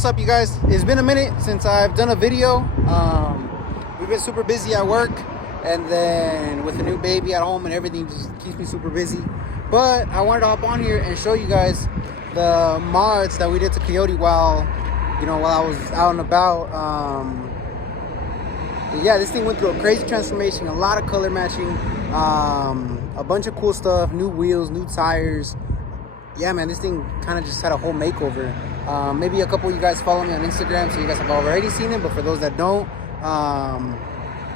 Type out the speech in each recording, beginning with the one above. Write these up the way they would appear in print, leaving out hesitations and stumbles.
What's up, you guys? It's been a minute since I've done a video. We've been super busy at work, and then with a new baby at home and everything just keeps me super busy. But I wanted to hop on here and show you guys the mods that we did to Coyote while I was out and about. Yeah, this thing went through a crazy transformation, a lot of color matching, a bunch of cool stuff, new wheels, new tires. Yeah, man, this thing kind of just had a whole makeover. Maybe a couple of you guys follow me on Instagram, so you guys have already seen it, but for those that don't,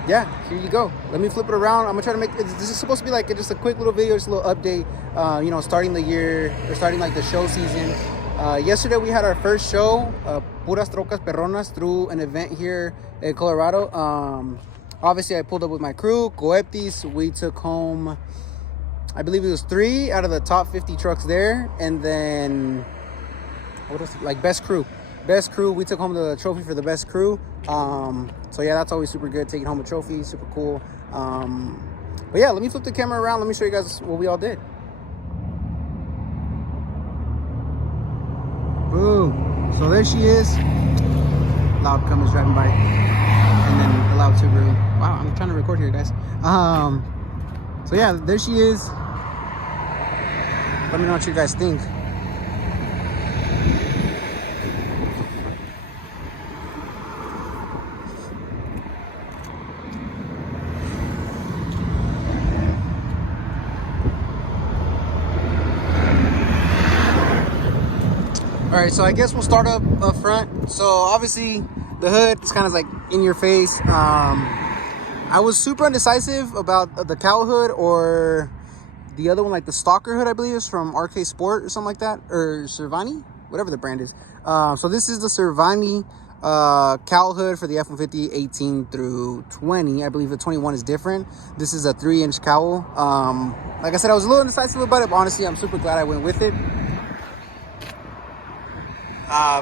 yeah, here you go. Let me flip it around. I'm gonna try to make this is supposed to be like just a quick little video, just a little update, starting the year, or starting like the show season. Yesterday we had our first show, Puras Trocas Perronas, through an event here in Colorado. Obviously I pulled up with my crew, Coyote. We took home, I believe it was 3 out of the top 50 trucks there. And then, what else? Like best crew. We took home the trophy for the best crew. So yeah, that's always super good, taking home a trophy, super cool. But yeah, let me flip the camera around. Let me show you guys what we all did. Boom. So there she is. Loud Cummins driving by. And then the loud Subaru. Wow, I'm trying to record here, guys. So yeah, there she is. Let me know what you guys think. All right, so I guess we'll start up front. So obviously the hood is kind of like in your face. I was super undecisive about the cow hood or the other one, like the Stalker hood, I believe is from RK Sport or something like that, or Cervani, whatever the brand is. So this is the Cervani cowl hood for the F-150 18 through 20. I believe the 21 is different. This is a 3-inch cowl. Like I said, I was a little indecisive about it, but honestly, I'm super glad I went with it.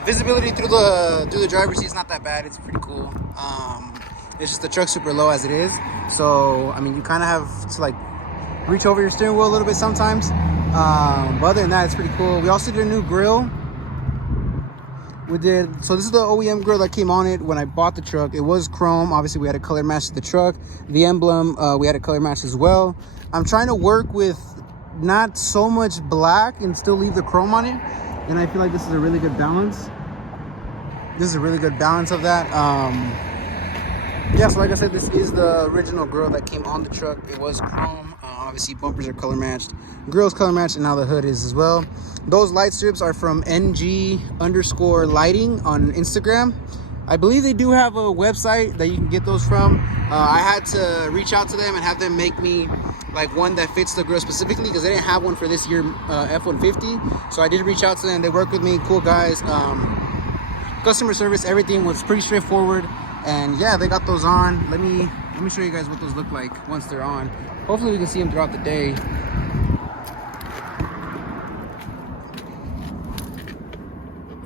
Visibility through the driver's seat is not that bad. It's pretty cool. It's just the truck's super low as it is, so I mean you kind of have to like reach over your steering wheel a little bit sometimes. But other than that, it's pretty cool. We also did a new grill. So this is the OEM grill that came on it when I bought the truck. It was chrome. Obviously we had a color match to the truck. The emblem, we had a color match as well. I'm trying to work with not so much black and still leave the chrome on it, and I feel like this is a really good balance. Of that. Yeah, so like I said, this is the original grill that came on the truck. It was chrome. Obviously bumpers are color matched, grill's color matched, and now the hood is as well. Those light strips are from ng_lighting on Instagram. I believe they do have a website that you can get those from. I had to reach out to them and have them make me like one that fits the grill specifically, because they didn't have one for this year F-150. So I did reach out to them. They worked with me, cool guys. Customer service, everything was pretty straightforward. And yeah, they got those on. Let me show you guys what those look like once they're on. Hopefully we can see them throughout the day.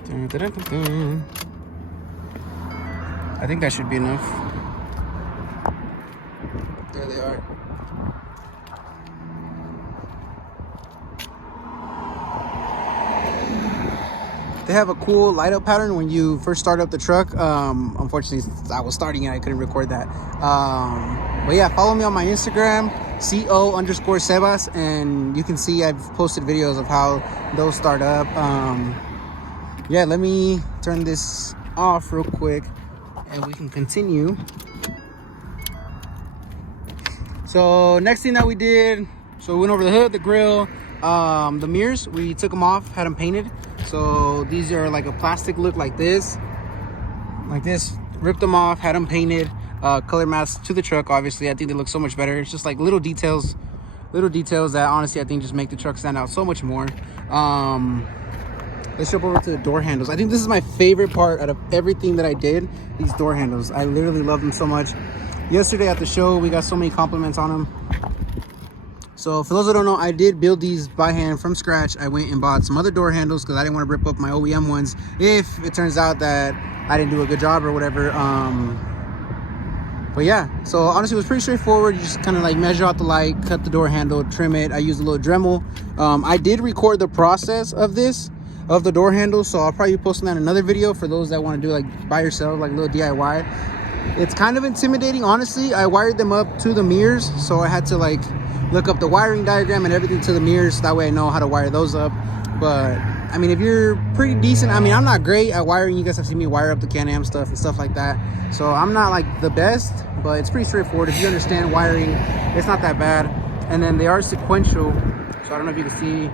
Dun, dun, dun, dun, dun. I think that should be enough. There they are. They have a cool light up pattern when you first start up the truck. Unfortunately, I was starting it, I couldn't record that. But yeah, follow me on my Instagram, CO_Sebas, and you can see I've posted videos of how those start up. Yeah, let me turn this off real quick and we can continue. So next thing that we did, so we went over the hood, the grill, the mirrors, we took them off, had them painted. So these are like a plastic look like this, ripped them off, had them painted, color matched to the truck. Obviously I think they look so much better. It's just like little details that honestly I think just make the truck stand out so much more. Let's jump over to the door handles. I think this is my favorite part out of everything that I did, these door handles. I literally love them so much. Yesterday at the show we got so many compliments on them. So for those that don't know, I did build these by hand from scratch. I went and bought some other door handles because I didn't want to rip up my OEM ones if it turns out that I didn't do a good job or whatever. But yeah, so honestly it was pretty straightforward. You just kind of like measure out the light, cut the door handle, trim it. I used a little Dremel. I did record the process of this. of the door handle. So I'll probably be posting that in another video for those that want to do like by yourself, like a little DIY. It's kind of intimidating, honestly. I wired them up to the mirrors, so I had to like look up the wiring diagram and everything to the mirrors. That way I know how to wire those up. But I mean, if you're pretty decent, I mean, I'm not great at wiring. You guys have seen me wire up the Can-Am stuff and stuff like that. So I'm not like the best, but it's pretty straightforward. If you understand wiring, it's not that bad. And then they are sequential. So I don't know if you can see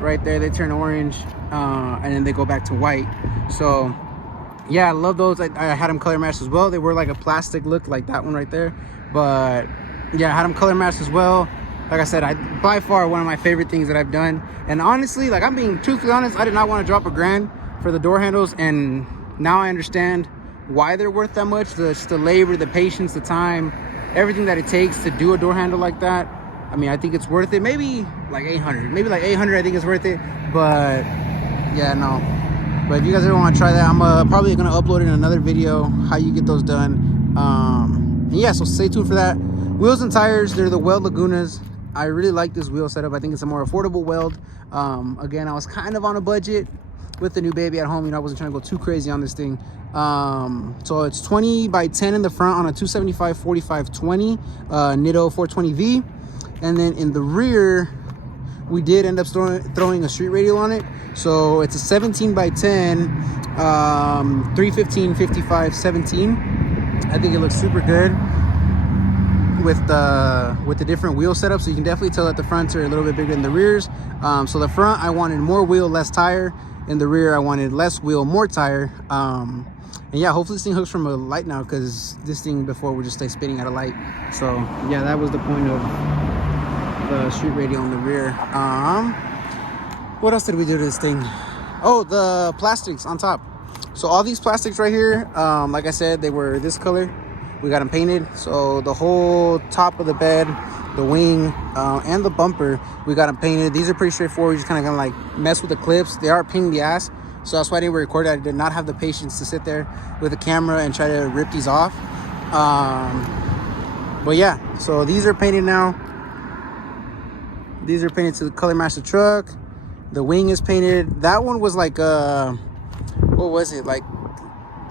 right there, they turn orange and then they go back to white. So yeah, I love those. I had them color matched as well. They were like a plastic look, like that one right there. But yeah, I had them color matched as well. Like I said, by far one of my favorite things that I've done. And honestly, like, I'm being truthfully honest, I did not want to drop $1,000 for the door handles, and now I understand why they're worth that much. Just the labor, the patience, the time, everything that it takes to do a door handle like that. I mean, I think it's worth it. Maybe like 800. Maybe like 800, I think it's worth it. But yeah, no. But if you guys ever want to try that, I'm probably going to upload it in another video, how you get those done. And yeah, so stay tuned for that. Wheels and tires, they're the Weld Lagunas. I really like this wheel setup. I think it's a more affordable weld. Again, I was kind of on a budget with the new baby at home. You know, I wasn't trying to go too crazy on this thing. So it's 20 by 10 in the front on a 275 4520 Nitto 420V. And then in the rear, we did end up throwing a street radial on it. So it's a 17 by 10 315 55 17. I think it looks super good with the different wheel setup. So you can definitely tell that the fronts are a little bit bigger than the rears. So the front, I wanted more wheel, less tire. In the rear, I wanted less wheel, more tire. And yeah, hopefully this thing hooks from a light now, because this thing before would just stay spinning at a light. So yeah, that was the point of the street radial in the rear. What else did we do to this thing? Oh, the plastics on top. So all these plastics right here, like I said, they were this color. We got them painted. So the whole top of the bed, the wing, and the bumper, we got them painted. These are pretty straightforward. You just kind of gonna like mess with the clips. They are a pain in the ass. So that's why I didn't record it. I did not have the patience to sit there with a camera and try to rip these off. But yeah, so these are painted now. These are painted to the color match the truck. The wing is painted. That one was like what was it, like,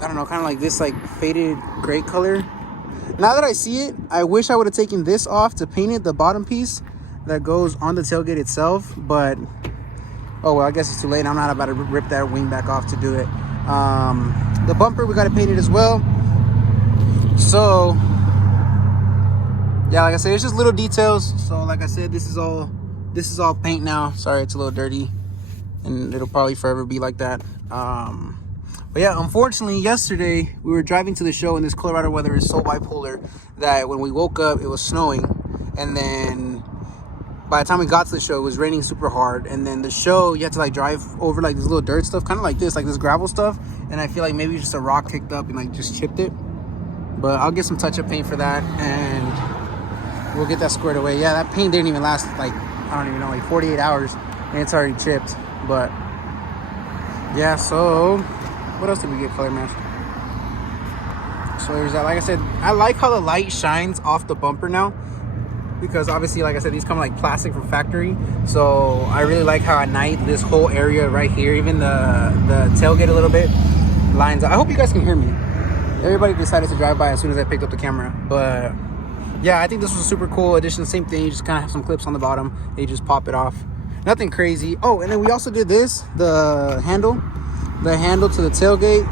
I don't know, kind of like this like faded gray color. Now that I see it, I wish I would have taken this off to paint it, the bottom piece that goes on the tailgate itself. But oh well, I guess it's too late. I'm not about to rip that wing back off to do it. The bumper, we got it painted as well. So yeah, like I said, it's just little details. So like I said, this is all paint now. Sorry, it's a little dirty, and it'll probably forever be like that. But yeah, unfortunately, yesterday we were driving to the show, and this Colorado weather is so bipolar that when we woke up, it was snowing, and then by the time we got to the show, it was raining super hard. And then the show, you had to like drive over like this little dirt stuff, kind of like this gravel stuff, and I feel like maybe just a rock kicked up and like just chipped it. But I'll get some touch-up paint for that, and we'll get that squared away. Yeah, that paint didn't even last like, I don't even know, like 48 hours, and it's already chipped. But yeah, so what else did we get color matched? So there's that. Like I said, I like how the light shines off the bumper now, because obviously, like I said, these come like plastic from factory. So I really like how at night this whole area right here, even the tailgate a little bit, lines up. I hope you guys can hear me. Everybody decided to drive by as soon as I picked up the camera. But yeah, I think this was a super cool addition. Same thing, you just kind of have some clips on the bottom, and you just pop it off. Nothing crazy. Oh, and then we also did this, the handle to the tailgate.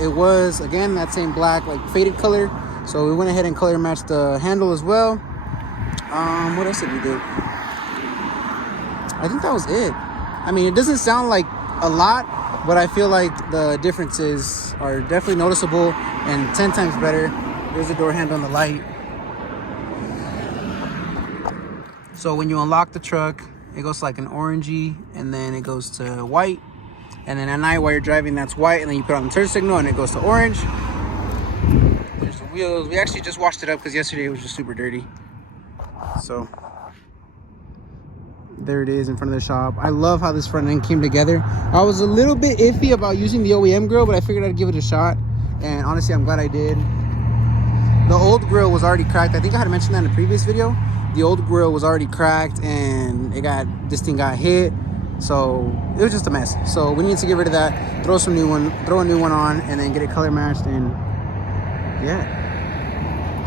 It was, again, that same black, like faded color. So we went ahead and color matched the handle as well. What else did we do? I think that was it. I mean, it doesn't sound like a lot, but I feel like the differences are definitely noticeable and 10 times better. There's the door handle and the light. So when you unlock the truck, it goes to like an orangey, and then it goes to white. And then at night while you're driving, that's white, and then you put on the turn signal and it goes to orange. There's the wheels. We actually just washed it up because yesterday it was just super dirty. So there it is in front of the shop. I love how this front end came together. I was a little bit iffy about using the OEM grill, but I figured I'd give it a shot, and honestly I'm glad I did. The old grill was already cracked. I think I had mentioned that in a previous video. The old grill was already cracked, and this thing got hit, So it was just a mess. So we need to get rid of that, throw a new one on, and then get it color matched. And yeah.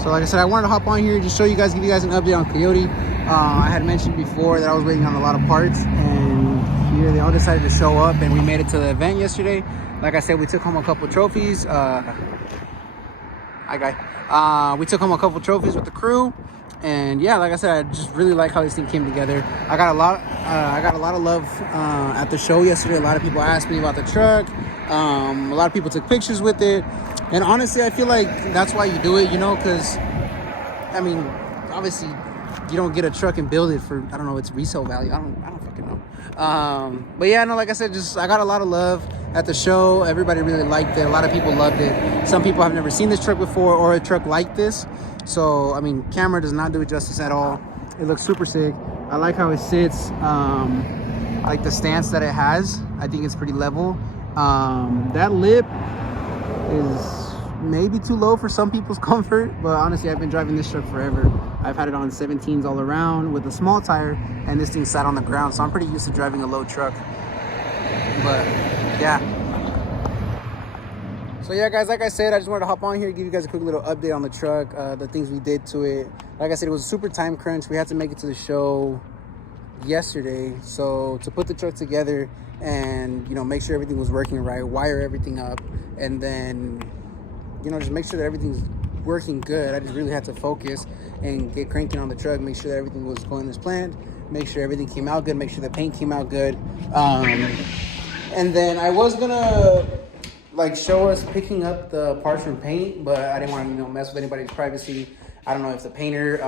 So like I said, I wanted to hop on here, just show you guys, give you guys an update on Coyote. I had mentioned before that I was waiting on a lot of parts, and here they all decided to show up, and we made it to the event yesterday. Like I said, we took home a couple trophies. Hi guy. We took home a couple trophies with the crew, and yeah, like I said, I just really like how this thing came together. I got a lot of love at the show yesterday. A lot of people asked me about the truck. A lot of people took pictures with it. And honestly, I feel like that's why you do it, you know, because, I mean, obviously, you don't get a truck and build it for, I don't know, its resale value. I don't fucking know. But yeah, no, like I said, I got a lot of love at the show. Everybody really liked it. A lot of people loved it. Some people have never seen this truck before or a truck like this. So, I mean, camera does not do it justice at all. It looks super sick. I like how it sits. I like the stance that it has. I think it's pretty level. That lip is maybe too low for some people's comfort, but honestly, I've been driving this truck forever. I've had it on 17s all around with a small tire, and this thing sat on the ground, so I'm pretty used to driving a low truck. But yeah, so yeah guys, like I said, I just wanted to hop on here, give you guys a quick little update on the truck, the things we did to it. Like I said, it was a super time crunch. We had to make it to the show yesterday, so to put the truck together and, you know, make sure everything was working right, wire everything up, and then, you know, just make sure that everything's working good. I just really had to focus and get cranking on the truck, make sure that everything was going as planned, make sure everything came out good, make sure the paint came out good. And then I was gonna like show us picking up the parts from paint, but I didn't want to, you know, mess with anybody's privacy. I don't know if the painter,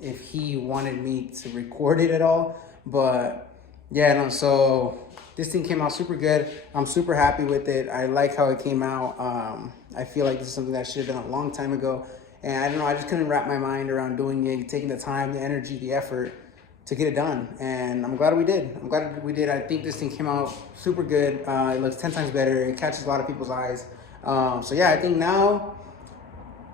if he wanted me to record it at all, but yeah, no, so this thing came out super good. I'm super happy with it. I like how it came out. I feel like this is something that I should have done a long time ago. And I don't know, I just couldn't wrap my mind around doing it, taking the time, the energy, the effort to get it done. And I'm glad we did. I think this thing came out super good. It looks 10 times better. It catches a lot of people's eyes. So yeah, I think now,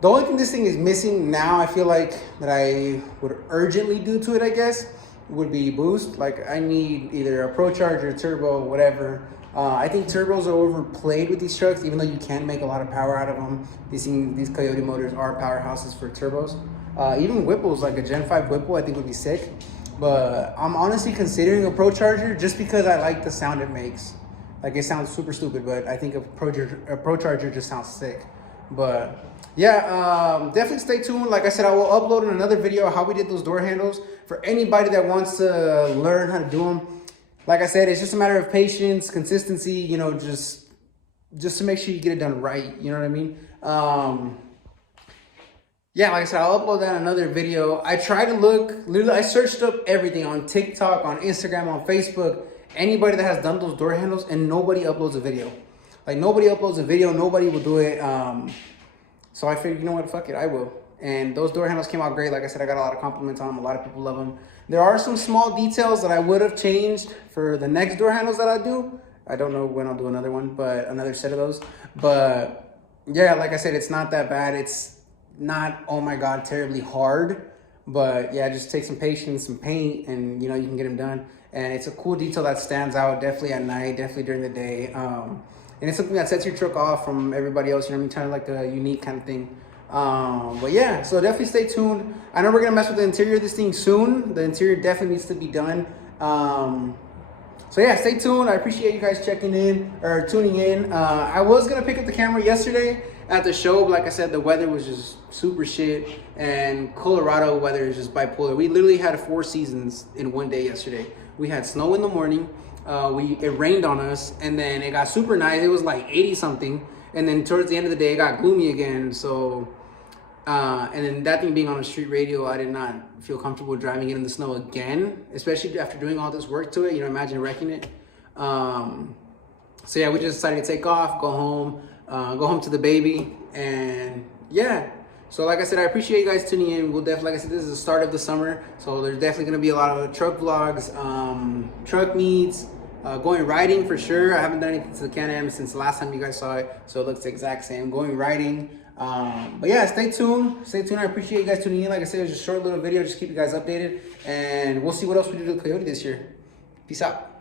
the only thing this thing is missing now, I feel like, that I would urgently do to it, I guess, would be boost. Like, I need either a Procharger, turbo, whatever. I think turbos are overplayed with these trucks, even though you can make a lot of power out of them. These Coyote motors are powerhouses for turbos. Even Whipples, like a Gen 5 Whipple, I think would be sick. But I'm honestly considering a Procharger just because I like the sound it makes. Like, it sounds super stupid, but I think a Procharger just sounds sick. But yeah, definitely stay tuned. Like I said, I will upload another video of how we did those door handles for anybody that wants to learn how to do them. Like I said, it's just a matter of patience, consistency, you know, just to make sure you get it done right. You know what I mean? Yeah, like I said, I'll upload that in another video. I try to look, literally, I searched up everything on TikTok, on Instagram, on Facebook, anybody that has done those door handles, and nobody uploads a video. Like, nobody uploads a video, nobody will do it. So I figured, you know what, fuck it, I will. And those door handles came out great. Like I said, I got a lot of compliments on them. A lot of people love them. There are some small details that I would have changed for the next door handles that I do. I don't know when I'll do another one, but another set of those. But yeah, like I said, it's not that bad. It's not, oh my God, terribly hard. But yeah, just take some patience, some paint, and you know, you can get them done. And it's a cool detail that stands out, definitely at night, definitely during the day. And it's something that sets your truck off from everybody else, you know what I mean? Kind of like a unique kind of thing. But yeah, so definitely stay tuned. I know we're gonna mess with the interior of this thing soon. The interior definitely needs to be done. So yeah, stay tuned. I appreciate you guys checking in or tuning in. I was gonna pick up the camera yesterday at the show, but like I said, the weather was just super shit, and Colorado weather is just bipolar. We literally had 4 seasons in one day yesterday. We had snow in the morning, it rained on us, and then it got super nice. It was like 80 something, and then towards the end of the day it got gloomy again. So and then that thing being on a street radio, I did not feel comfortable driving it in the snow again, especially after doing all this work to it. You know, imagine wrecking it. So yeah, we just decided to take off, go home to the baby, and yeah. So like I said, I appreciate you guys tuning in. We'll definitely, like I said, this is the start of the summer, so there's definitely gonna be a lot of truck vlogs, truck meets, going riding for sure. I haven't done anything to the Can-Am since the last time you guys saw it, so it looks the exact same. Going riding. But yeah, stay tuned. I appreciate you guys tuning in. Like I said, it's just a short little video, just keep you guys updated, and we'll see what else we do to Coyote this year. Peace out.